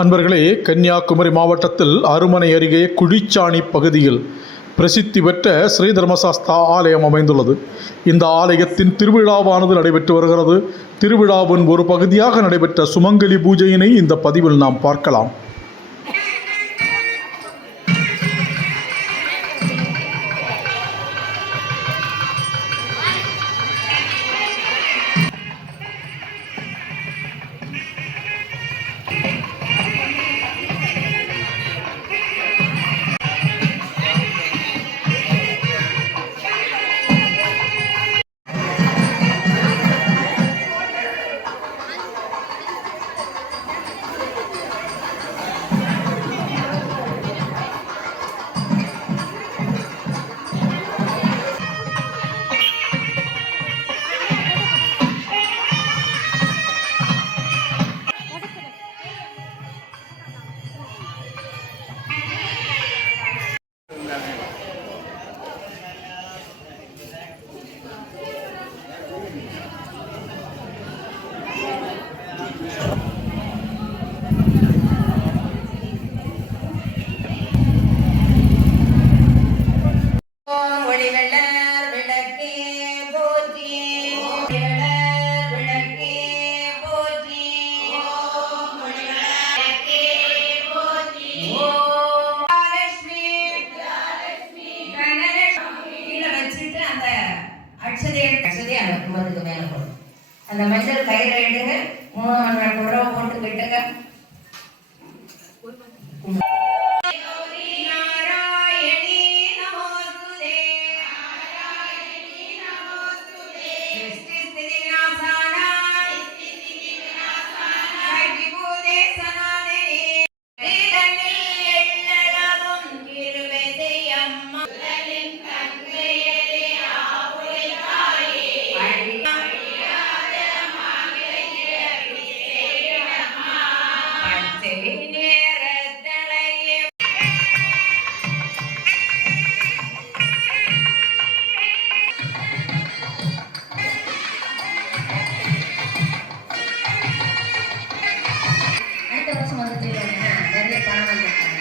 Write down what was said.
அன்பர்களே, கன்னியாகுமரி மாவட்டத்தில் அருமனை அருகே குழிச்சாணி பகுதியில் பிரசித்தி பெற்ற ஸ்ரீ தர்மசாஸ்தா ஆலயம் அமைந்துள்ளது. இந்த ஆலயத்தின் திருவிழாவானது நடைபெற்று வருகிறது. திருவிழாவின் ஒரு பகுதியாக நடைபெற்ற சுமங்கலி பூஜையினை இந்த பதிவில் நாம் பார்க்கலாம். அந்த மஞ்சள் கயிறு எடுங்க, 3 மணி நேரம் உறவை போட்டு விட்டுங்க. நிறைய பணம் வந்து